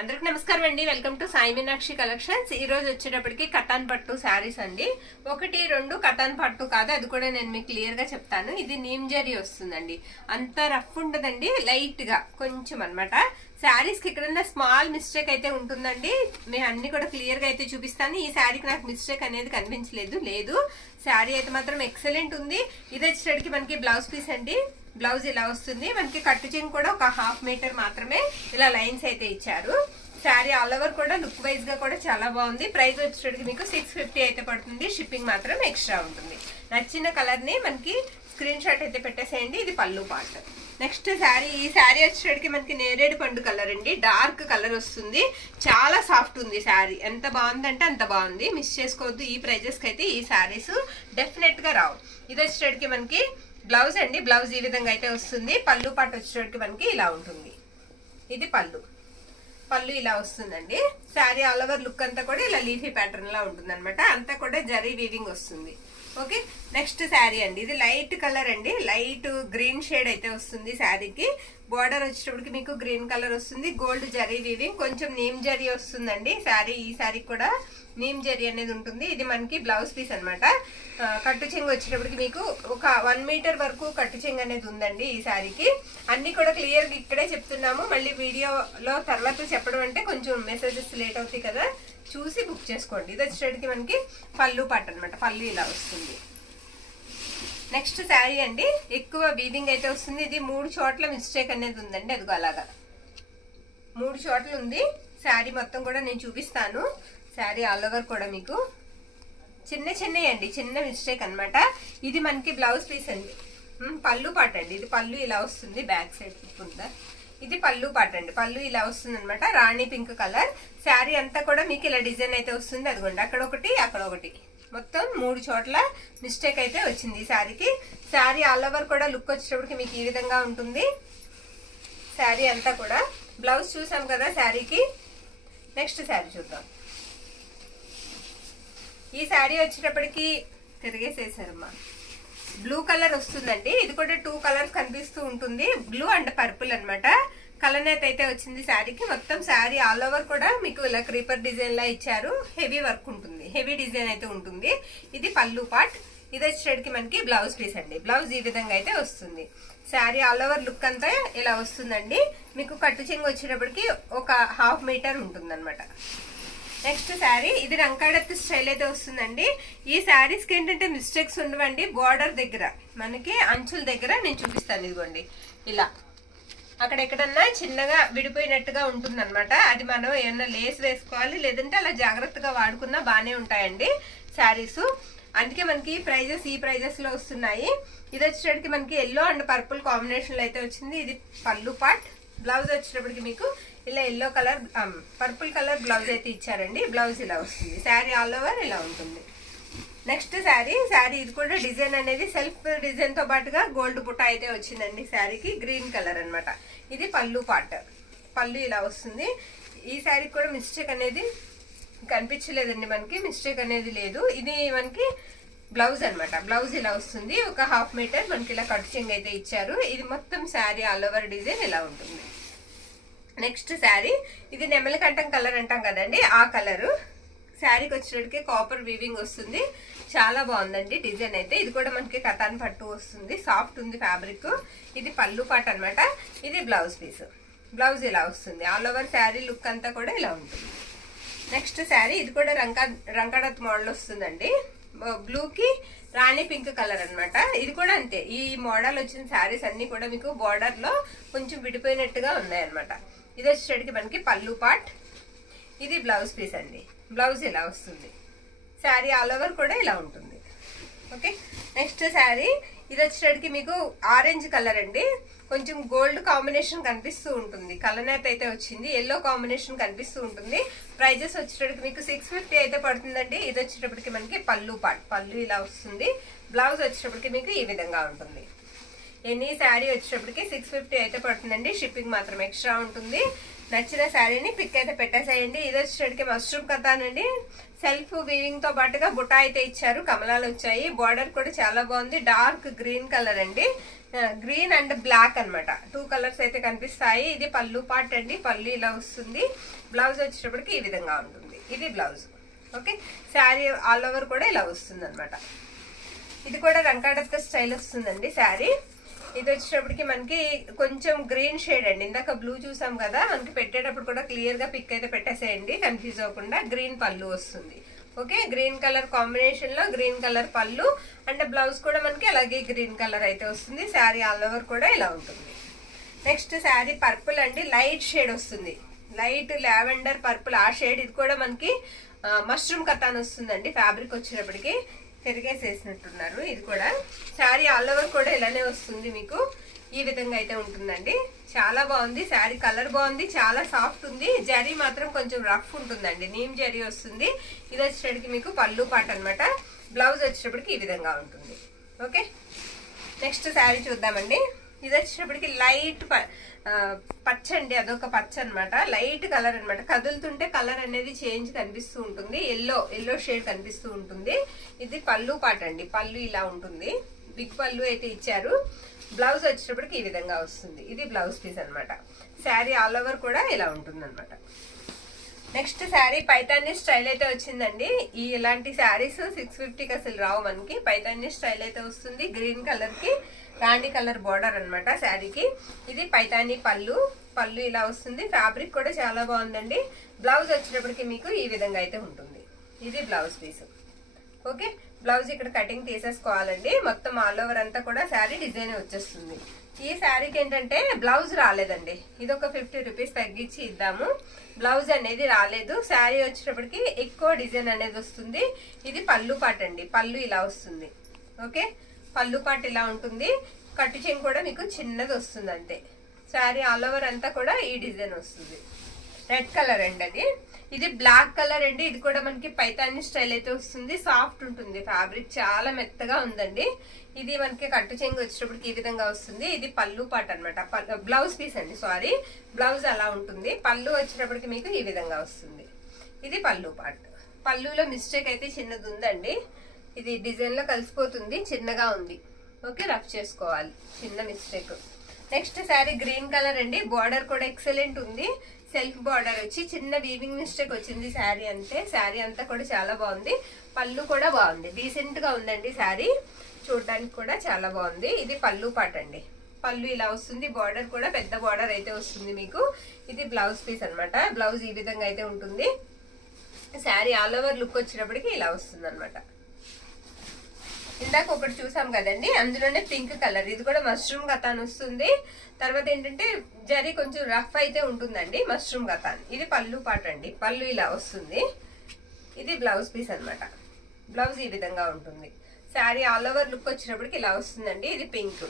అందరికి నమస్కారం అండి. Welcome to Sai Meenakshi collections. ఈ రోజు వచ్చేటప్పటికి కటాన్ పట్టు శారీస్ అండి. 1, 2 కటాన్ పట్టు కాదు, అది కూడా నేను మీకు క్లియర్ గా చెప్తాను. ఇది నీమ్ జరీ వస్తుందండి. అంత రఫ్ ఉండదండి, లైట్ గా కొంచెం అన్నమాట. శారీస్ కి ఎక్కడన్నా స్మాల్ మిస్టేక్ అయితే ఉంటుందండి. మేము అన్ని కూడా క్లియర్ గా అయితే చూపిస్తాను. ఈ శారీకి నాకు మిస్టేక్ అనేది కనిపించలేదు. శారీ అయితే మాత్రం ఎక్సలెంట్ ఉంది. ఇది వచ్చేటప్పటికి మనకి బ్లౌజ్ పీస్ అండి. బ్లౌజ్ ఇలా వస్తుంది. మనకి కట్టు చెంగు కూడా ఒక 1/2 మీటర్ మాత్రమే ఇలా లైన్స్ అయితే ఇచ్చారు. శారీ ఆల్ ఓవర్ కూడా లుక్ వైజ్ గా కూడా చాలా బాగుంది. ప్రైస్ వచ్చేటప్పటికి మీకు 650 అయితే పడుతుంది. షిప్పింగ్ మాత్రం ఎక్స్ట్రా ఉంటుంది. నచ్చిన కలర్ ని మనకి స్క్రీన్ షాట్ అయితే పెట్టేసేయండి. ఇది పళ్ళు పార్ట్. నెక్స్ట్ శారీ, ఈ శారీ వచ్చేటప్పటికి మనకి నేరేడు పండు కలర్ అండి. డార్క్ కలర్ వస్తుంది. చాలా సాఫ్ట్ ఉంది శారీ. ఎంత బాగుందంటే అంత బాగుంది. మిస్ చేసుకోవద్దు. ఈ ప్రైజెస్ కి అయితే ఈ శారీస్ డెఫినెట్ గా రావు. ఇది వచ్చేటప్పటికి మనకి బ్లౌజ్ అండి. బ్లౌజ్ ఈ విధంగా అయితే వస్తుంది. పళ్ళు పాటు వచ్చేటప్పటికి మనకి ఇలా ఉంటుంది. ఇది పళ్ళు ఇలా వస్తుందండి. శారీ ఆల్ ఓవర్ లుక్ అంతా కూడా ఇలా లీఫీ ప్యాటర్న్ లా ఉంటుంది అనమాట. అంతా కూడా జరీ వీవింగ్ వస్తుంది. ఓకే, నెక్స్ట్ శారీ అండి. ఇది లైట్ కలర్ అండి. లైట్ గ్రీన్ షేడ్ అయితే వస్తుంది శారీకి. బార్డర్ వచ్చేటప్పటికి మీకు గ్రీన్ కలర్ వస్తుంది. గోల్డ్ జరీ వీవింగ్, కొంచెం నీమ్ జరీ వస్తుందండి. ఈ శారీ కూడా నీమ్ జరీ అనేది ఉంటుంది. ఇది మనకి బ్లౌజ్ పీస్ అనమాట. కట్టు చెంగు వచ్చేటప్పటికి మీకు ఒక 1 మీటర్ వరకు కట్టు చెంగు అనేది ఉందండి ఈ శారీకి. అన్ని కూడా క్లియర్ గా ఇక్కడే చెప్తున్నాము. మళ్ళీ వీడియోలో తర్వాత చెప్పడం అంటే కొంచెం మెసేజెస్ లేట్ అవుతాయి కదా, చూసి బుక్ చేసుకోండి. ఇది వచ్చేటప్పటికి మనకి పళ్ళు పాట అనమాట. పళ్ళు ఇలా వస్తుంది. నెక్స్ట్ శారీ అండి. ఎక్కువ వీవింగ్ అయితే వస్తుంది. ఇది 3 చోట్ల మిస్టేక్ అనేది ఉందండి. అదిగో అలాగా 3 చోట్ల ఉంది. శారీ మొత్తం కూడా నేను చూపిస్తాను. శారీ ఆల్ ఓవర్ కూడా మీకు చిన్నవి అండి, చిన్న మిస్టేక్ అనమాట. ఇది మనకి బ్లౌజ్ పీస్ అండి. పళ్ళు పాట అండి. ఇది పళ్ళు ఇలా వస్తుంది. బ్యాక్ సైడ్ ఉందా, ఇది పళ్ళు పాట అండి. పళ్ళు ఇలా వస్తుంది అనమాట. రాణి పింక్ కలర్. శారీ అంతా కూడా మీకు ఇలా డిజైన్ అయితే వస్తుంది. అదిగోండి, అక్కడ ఒకటి, అక్కడ ఒకటి, మొత్తం 3 చోట్ల మిస్టేక్ అయితే వచ్చింది ఈ శారీకి. శారీ ఆల్ ఓవర్ కూడా లుక్ వచ్చేటప్పటికి మీకు ఈ విధంగా ఉంటుంది. శారీ అంతా కూడా బ్లౌజ్ చూసాం కదా శారీకి. నెక్స్ట్ శారీ చూద్దాం. ఈ శారీ వచ్చేటప్పటికి తిరిగేసేసారమ్మా. బ్లూ కలర్ వస్తుందండి. ఇది కూడా 2 కలర్స్ కనిపిస్తూ ఉంటుంది. బ్లూ అండ్ పర్పుల్ అనమాట. కలనేత అయితే వచ్చింది శారీకి. మొత్తం శారీ ఆల్ ఓవర్ కూడా మీకు ఇలా క్రీపర్ డిజైన్ లా ఇచ్చారు. హెవీ వర్క్ ఉంటుంది, హెవీ డిజైన్ అయితే ఉంటుంది. ఇది పళ్ళు పార్ట్. ఇది వచ్చేటప్పటికి మనకి బ్లౌజ్ పీస్ అండి. బ్లౌజ్ ఈ విధంగా అయితే వస్తుంది. శారీ ఆల్ ఓవర్ లుక్ అంతా ఇలా వస్తుందండి. మీకు కట్టు చెంగు వచ్చేటప్పటికి ఒక 1/2 మీటర్ ఉంటుంది అనమాట. నెక్స్ట్ శారీ, ఇది రంకాడత్ స్టైల్ అయితే వస్తుందండి. ఈ శారీస్ కి ఏంటంటే మిస్టేక్స్ ఉండవండి. బార్డర్ దగ్గర మనకి అంచుల దగ్గర నేను చూపిస్తాను. ఇదిగోండి, ఇలా అక్కడెక్కడన్నా చిన్నగా విడిపోయినట్టుగా ఉంటుంది అనమాట. అది మనం ఏమన్నా లేస్ వేసుకోవాలి, లేదంటే అలా జాగ్రత్తగా వాడుకున్నా బాగానే ఉంటాయండి శారీస్. అందుకే మనకి ఈ ప్రైజెస్ లో వస్తున్నాయి. ఇది వచ్చేటప్పటికి మనకి ఎల్లో అండ్ పర్పుల్ కాంబినేషన్ లో అయితే వచ్చింది. ఇది పళ్ళు పార్ట్. బ్లౌజ్ వచ్చేటప్పటికి మీకు ఇలా yellow colour purple colour blouse అయితే ఇచ్చారండి. బ్లౌజ్ ఇలా వస్తుంది. శారీ ఆల్ ఓవర్ ఇలా ఉంటుంది. నెక్స్ట్ శారీ ఇది కూడా డిజైన్ అనేది సెల్ఫ్ డిజైన్ తో పాటుగా గోల్డ్ బుట్ట అయితే వచ్చిందండి శారీకి. గ్రీన్ కలర్ అనమాట. ఇది పళ్ళు పార్ట్. పళ్ళు ఇలా వస్తుంది. ఈ శారీ కూడా మిస్టేక్ అనేది కనిపించలేదండి. మనకి మిస్టేక్ అనేది లేదు. ఇది మనకి బ్లౌజ్ అనమాట. బ్లౌజ్ ఇలా వస్తుంది. ఒక 1/2 మీటర్ మనకి ఇలా కట్ చెంగు అయితే ఇచ్చారు. ఇది మొత్తం శారీ ఆల్ ఓవర్ డిజైన్ ఇలా ఉంటుంది. నెక్స్ట్ శారీ, ఇది నెమలికంఠం కలర్ అంటాం కదండి, ఆ కలరు. శారీకి వచ్చేటప్పటికి కాపర్ వీవింగ్ వస్తుంది. చాలా బాగుందండి డిజైన్ అయితే. ఇది కూడా మనకి కటాన్ పట్టు వస్తుంది. సాఫ్ట్ ఉంది ఫ్యాబ్రిక్. ఇది పళ్ళు పాట అనమాట. ఇది బ్లౌజ్ పీస్. బ్లౌజ్ ఇలా వస్తుంది. ఆల్ ఓవర్ శారీ లుక్ అంతా కూడా ఇలా ఉంటుంది. నెక్స్ట్ శారీ, ఇది కూడా రంకాడత్ మోడల్ వస్తుందండి. బ్లూ కి రాణి పింక్ కలర్ అనమాట. ఇది కూడా అంతే. ఈ మోడల్ వచ్చిన శారీస్ అన్ని కూడా మీకు బార్డర్ లో కొంచెం విడిపోయినట్టుగా ఉన్నాయన్నమాట. ఇది వచ్చేటప్పటికి మనకి పళ్ళు పార్ట్. ఇది బ్లౌజ్ పీస్ అండి. బ్లౌజ్ ఇలా వస్తుంది. శారీ ఆల్ ఓవర్ కూడా ఇలా ఉంటుంది. ఓకే, నెక్స్ట్ శారీ, ఇది వచ్చేటప్పటికి మీకు ఆరెంజ్ కలర్ అండి. కొంచెం గోల్డ్ కాంబినేషన్ కనిపిస్తూ ఉంటుంది. కలనేత అయితే వచ్చింది. ఎల్లో కాంబినేషన్ కనిపిస్తూ ఉంటుంది. ప్రైజెస్ వచ్చేటప్పటికి మీకు 650 అయితే పడుతుందండి. ఇది వచ్చేటప్పటికి మనకి పళ్ళు పార్ట్. పళ్ళు ఇలా వస్తుంది. బ్లౌజ్ వచ్చేటప్పటికి మీకు ఈ విధంగా ఉంటుంది. ఎనీ శారీ వచ్చేటప్పటికి 650 అయితే పడుతుందండి. షిప్పింగ్ మాత్రం ఎక్స్ట్రా ఉంటుంది. నచ్చిన శారీని పిక్ అయితే పెట్టేసేయండి. ఇది వచ్చేటికి మష్రూమ్ కథానండి. సెల్ఫ్ వీవింగ్ తో పాటుగా బుటా అయితే ఇచ్చారు, కమలాలు వచ్చాయి. బార్డర్ కూడా చాలా బాగుంది, డార్క్ గ్రీన్ కలర్ అండి, గ్రీన్ అండ్ బ్లాక్ అన్నమాట. 2 కలర్స్ అయితే కనిపిస్తాయి. ఇది పళ్ళు పార్ట్ అండి, పళ్ళు ఇలా వస్తుంది. బ్లౌజ్ వచ్చేటప్పటికి ఈ విధంగా ఉంటుంది, ఇది blouse. Okay, sari all over కూడా ఇలా వస్తుంది అనమాట. ఇది కూడా రంకాడత్త స్టైల్ వస్తుందండి శారీ. ఇది వచ్చేటప్పటికి మనకి కొంచెం గ్రీన్ షేడ్ అండి, ఇందాక బ్లూ చూసాం కదా, మనకి పెట్టేటప్పుడు కూడా క్లియర్ గా పిక్ అయితే పెట్టేసేయండి కన్ఫ్యూజ్ అవ్వకుండా. గ్రీన్ పళ్ళు వస్తుంది. ఓకే, గ్రీన్ కలర్ కాంబినేషన్ లో గ్రీన్ కలర్ పళ్ళు అండ్ బ్లౌజ్ కూడా మనకి అలాగే గ్రీన్ కలర్ అయితే వస్తుంది. శారీ ఆల్ ఓవర్ కూడా ఇలా ఉంటుంది. నెక్స్ట్ శారీ పర్పుల్ అండి, లైట్ షేడ్ వస్తుంది, లైట్ లావెండర్ పర్పుల్ ఆ షేడ్. ఇది కూడా మనకి మష్రూమ్ కథాన్ వస్తుందండి. ఫ్యాబ్రిక్ వచ్చేటప్పటికి తిరిగేసేసినట్టున్నారు. ఇది కూడా శారీ ఆల్ ఓవర్ కూడా ఇలానే వస్తుంది, మీకు ఈ విధంగా అయితే ఉంటుందండి. చాలా బాగుంది శారీ, కలర్ బాగుంది, చాలా సాఫ్ట్ ఉంది. జరీ మాత్రం కొంచెం రఫ్ ఉంటుందండి, నీమ్ జరీ వస్తుంది. ఇది వచ్చేటప్పటికి మీకు పళ్ళు పాట అనమాట. బ్లౌజ్ వచ్చేటప్పటికి ఈ విధంగా ఉంటుంది. ఓకే, నెక్స్ట్ శారీ చూద్దామండి. ఇది వచ్చేటప్పటికి లైట్ పచ్చ అండి, అదొక పచ్చ అనమాట, లైట్ కలర్ అనమాట. కదులుతుంటే కలర్ అనేది చేంజ్ కనిపిస్తూ ఉంటుంది, ఎల్లో షేడ్ కనిపిస్తూ ఉంటుంది. ఇది పళ్ళు పాట అండి, పళ్ళు ఇలా ఉంటుంది, బిగ్ పళ్ళు అయితే ఇచ్చారు. బ్లౌజ్ వచ్చేటప్పటికి ఈ విధంగా వస్తుంది, ఇది బ్లౌజ్ పీస్ అనమాట. శారీ ఆల్ ఓవర్ కూడా ఇలా ఉంటుంది అనమాట. నెక్స్ట్ శారీ పైతాని స్టైల్ అయితే వచ్చిందండి. ఇలాంటి శారీస్ 650కి అసలు రావు మనకి. పైతాని స్టైల్ అయితే వస్తుంది, గ్రీన్ కలర్ కి రాణి కలర్ బార్డర్ అనమాట శారీకి. ఇది పైతాని పళ్ళు ఇలా వస్తుంది. ఫ్యాబ్రిక్ కూడా చాలా బాగుందండి. బ్లౌజ్ వచ్చేటప్పటికి మీకు ఈ విధంగా అయితే ఉంటుంది, ఇది బ్లౌజ్ పీస్. ఓకే, బ్లౌజ్ ఇక్కడ కటింగ్ తీసేసుకోవాలండి. మొత్తం ఆల్ ఓవర్ అంతా కూడా శారీ డిజైన్ వచ్చేస్తుంది. ఈ శారీకి ఏంటంటే బ్లౌజ్ రాలేదండి, ఇది ఒక 50 రూపీస్ తగ్గించి ఇద్దాము. బ్లౌజ్ అనేది రాలేదు. శారీ వచ్చేటప్పటికి ఎక్కువ డిజైన్ అనేది వస్తుంది. ఇది పళ్ళు పాట అండి, పళ్ళు ఇలా వస్తుంది. ఓకే, పళ్ళు పాట ఇలా ఉంటుంది. కట్టు చెంగు కూడా మీకు చిన్నది వస్తుంది అంతే. శారీ ఆల్ ఓవర్ అంతా కూడా ఈ డిజైన్ వస్తుంది. రెడ్ కలర్ అండి అది. ఇది బ్లాక్ కలర్ అండి. ఇది కూడా మనకి పైతాని స్టైల్ అయితే వస్తుంది, సాఫ్ట్ ఉంటుంది, ఫ్యాబ్రిక్ చాలా మెత్తగా ఉందండి. ఇది మనకి కట్టు చెంగు వచ్చేటప్పటికి ఈ విధంగా వస్తుంది. ఇది పళ్ళు పాట అనమాట, బ్లౌజ్ పీస్ అండి, సారీ బ్లౌజ్ అలా ఉంటుంది. పళ్ళు వచ్చేటప్పటికి మీకు ఈ విధంగా వస్తుంది, ఇది పళ్ళు పాట. పళ్ళులో మిస్టేక్ అయితే చిన్నది ఉందండి, ఇది డిజైన్ లో కలిసిపోతుంది, చిన్నగా ఉంది. ఓకే, రఫ్ చేసుకోవాలి, చిన్న mistake. Next sari green colour అండి. బార్డర్ కూడా ఎక్సలెంట్ ఉంది, సెల్ఫ్ బార్డర్ వచ్చి చిన్న వీవింగ్ మిస్టేక్ వచ్చింది శారీ అంతే. శారీ అంతా కూడా చాలా బాగుంది, పళ్ళు కూడా బాగుంది, డీసెంట్ గా ఉందండి శారీ, చూడడానికి కూడా చాలా బాగుంది. ఇది పళ్ళు పాట అండి, పళ్ళు ఇలా వస్తుంది. బార్డర్ కూడా పెద్ద బార్డర్ అయితే వస్తుంది మీకు. ఇది బ్లౌజ్ పీస్ అనమాట. బ్లౌజ్ ఈ విధంగా అయితే ఉంటుంది. శారీ ఆల్ ఓవర్ లుక్ వచ్చినప్పటికి ఇలా వస్తుంది అనమాట. ఇందాక ఒకటి చూసాం కదండి, అందులోనే పింక్ కలర్, ఇది కూడా మష్రూమ్ కథాన్ వస్తుంది. తర్వాత ఏంటంటే జరీ కొంచెం రఫ్ అయితే ఉంటుందండి, మష్రూమ్ కథాన్. ఇది పళ్ళు పాట అండి, పళ్ళు ఇలా వస్తుంది. ఇది బ్లౌజ్ పీస్ అనమాట. బ్లౌజ్ ఈ విధంగా ఉంటుంది. శారీ ఆల్ ఓవర్ లుక్ వచ్చినప్పటికి ఇలా వస్తుందండి. ఇది పింక్.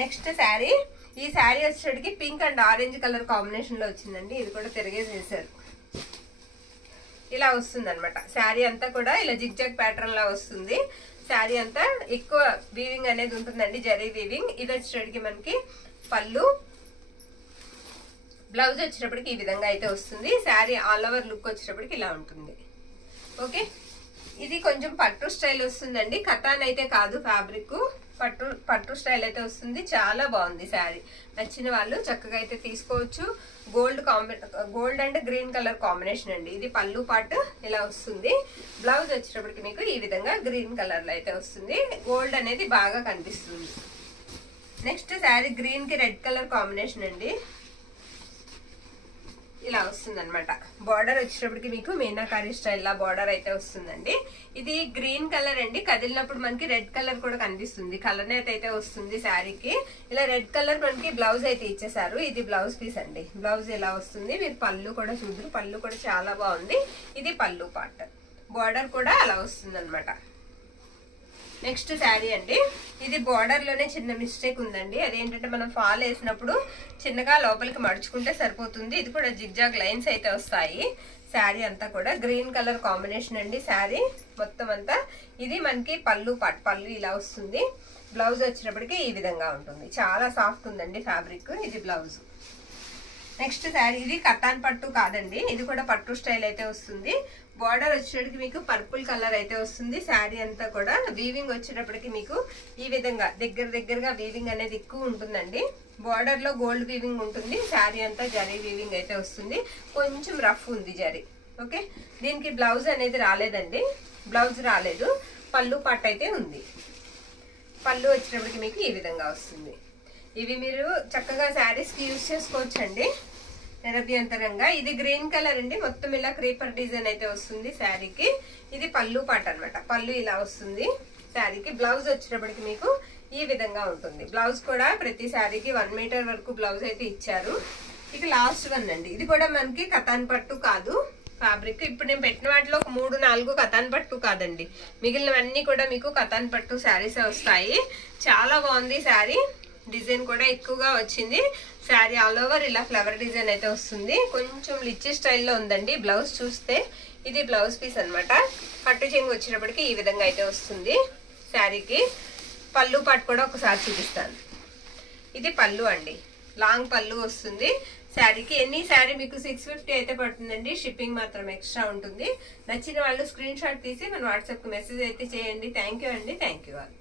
నెక్స్ట్ శారీ, ఈ శారీ వచ్చేటికి pink and orange colour combination లో వచ్చిందండి. ఇది కూడా తిరిగేసేసారు, ఇలా వస్తుంది అనమాట. శారీ అంతా కూడా ఇలా జిగ్జాగ్ ప్యాటర్న్ లా వస్తుంది. శారీ అంతా ఎక్కువ వీవింగ్ అనేది ఉంటుందండి, జరీ వీవింగ్. ఇది వచ్చేటికి మనకి పళ్ళు, బ్లౌజ్ వచ్చేటప్పటికి ఈ విధంగా అయితే వస్తుంది. శారీ ఆల్ ఓవర్ లుక్ వచ్చేటప్పటికి ఇలా ఉంటుంది. ఓకే, ఇది కొంచెం పట్టు స్టైల్ వస్తుందండి, కథాన్ అయితే కాదు, ఫ్యాబ్రిక్ పట్టు స్టైల్ అయితే వస్తుంది. చాలా బాగుంది శారీ, నచ్చిన వాళ్ళు చక్కగా అయితే తీసుకోవచ్చు. Gold and green colour combination అండి. ఇది పళ్ళు పార్ట్ ఇలా వస్తుంది. బ్లౌజ్ వచ్చేటప్పటికి మీకు ఈ విధంగా గ్రీన్ కలర్ లో అయితే వస్తుంది, గోల్డ్ అనేది బాగా కనిపిస్తుంది. నెక్స్ట్ శారీ గ్రీన్ కి రెడ్ కలర్ కాంబినేషన్ అండి, ఇలా వస్తుంది అనమాట. బార్డర్ వచ్చేటప్పటికి మీకు మీనాకారి స్టైల్ లా బార్డర్ అయితే వస్తుందండి. ఇది గ్రీన్ కలర్ అండి, కదిలినప్పుడు మనకి రెడ్ కలర్ కూడా కనిపిస్తుంది, కలర్ నేత అయితే వస్తుంది శారీకి. ఇలా రెడ్ కలర్ మనకి బ్లౌజ్ అయితే ఇచ్చేసారు. ఇది బ్లౌజ్ పీస్ అండి, బ్లౌజ్ ఇలా వస్తుంది. మీరు పళ్ళు కూడా చూద్దరు, పళ్ళు కూడా చాలా బాగుంది. ఇది పళ్ళు పార్ట్, బార్డర్ కూడా అలా వస్తుంది అనమాట. నెక్స్ట్ శారీ అండి, ఇది బార్డర్ లోనే చిన్న మిస్టేక్ ఉందండి. అదేంటంటే మనం ఫాల్ వేసినప్పుడు చిన్నగా లోపలికి మడుచుకుంటే సరిపోతుంది. ఇది కూడా జిగ్జాగ్ లైన్స్ అయితే వస్తాయి. శారీ అంతా కూడా గ్రీన్ కలర్ కాంబినేషన్ అండి శారీ మొత్తం అంతా. ఇది మనకి పళ్ళు పార్ట్, పళ్ళు ఇలా వస్తుంది. బ్లౌజ్ వచ్చేటప్పటికి ఈ విధంగా ఉంటుంది, చాలా సాఫ్ట్ ఉందండి ఫ్యాబ్రిక్. ఇది బ్లౌజ్. నెక్స్ట్ శారీ ఇది కతాన్ పట్టు కాదండి, ఇది కూడా పట్టు స్టైల్ అయితే వస్తుంది. బార్డర్ వచ్చేటప్పటికి మీకు పర్పుల్ కలర్ అయితే వస్తుంది. శారీ అంతా కూడా వీవింగ్ వచ్చేటప్పటికి మీకు ఈ విధంగా దగ్గరగా వీవింగ్ అనేది ఎక్కువ ఉంటుందండి. బార్డర్ లో గోల్డ్ వీవింగ్ ఉంటుంది, శారీ అంతా జరీ వీవింగ్ అయితే వస్తుంది. కొంచెం రఫ్ ఉంది జరీ. ఓకే, దీనికి బ్లౌజ్ అనేది రాలేదండి, బ్లౌజ్ రాలేదు. పళ్ళు పాట అయితే ఉంది. పళ్ళు వచ్చేటప్పటికి మీకు ఈ విధంగా వస్తుంది. ఇవి మీరు చక్కగా శారీస్ కి యూజ్ చేసుకోవచ్చండి నిరభ్యంతరంగా. ఇది గ్రీన్ కలర్ అండి, మొత్తం ఇలా క్రీపర్ డిజైన్ అయితే వస్తుంది శారీకి. ఇది పళ్ళు పాట అన్నమాట. పళ్ళు ఇలా వస్తుంది శారీకి. బ్లౌజ్ వచ్చేటప్పటికి మీకు ఈ విధంగా ఉంటుంది. బ్లౌజ్ కూడా ప్రతి శారీకి 1 మీటర్ వరకు బ్లౌజ్ అయితే ఇచ్చారు. ఇక లాస్ట్ వన్ అండి, ఇది కూడా మనకి కతాన్ పట్టు కాదు ఫ్యాబ్రిక్. ఇప్పుడు నేను పెట్టిన వాటిలో 3-4 కతాన్ పట్టు కాదండి, మిగిలినవన్నీ కూడా మీకు కతాన్ పట్టు శారీస్ వస్తాయి. చాలా బాగుంది శారీ, డిజైన్ కూడా ఎక్కువగా వచ్చింది. శారీ ఆల్ ఓవర్ ఇలా ఫ్లవర్ డిజైన్ అయితే వస్తుంది. కొంచెం లిచ్చి స్టైల్లో ఉందండి. బ్లౌజ్ చూస్తే ఇది బ్లౌజ్ పీస్ అన్నమాట. పట్టు చెంగు వచ్చినప్పటికీ ఈ విధంగా అయితే వస్తుంది శారీకి. పళ్ళు పాటు కూడా ఒకసారి చూపిస్తాను. ఇది పళ్ళు అండి, లాంగ్ పళ్ళు వస్తుంది శారీకి. ఎన్ని శారీ మీకు 650 అయితే పడుతుందండి. షిప్పింగ్ మాత్రం ఎక్స్ట్రా ఉంటుంది. నచ్చిన వాళ్ళు స్క్రీన్ షాట్ తీసి మన వాట్సాప్కి మెసేజ్ అయితే చేయండి. థ్యాంక్ యూ అండి. Thank you all.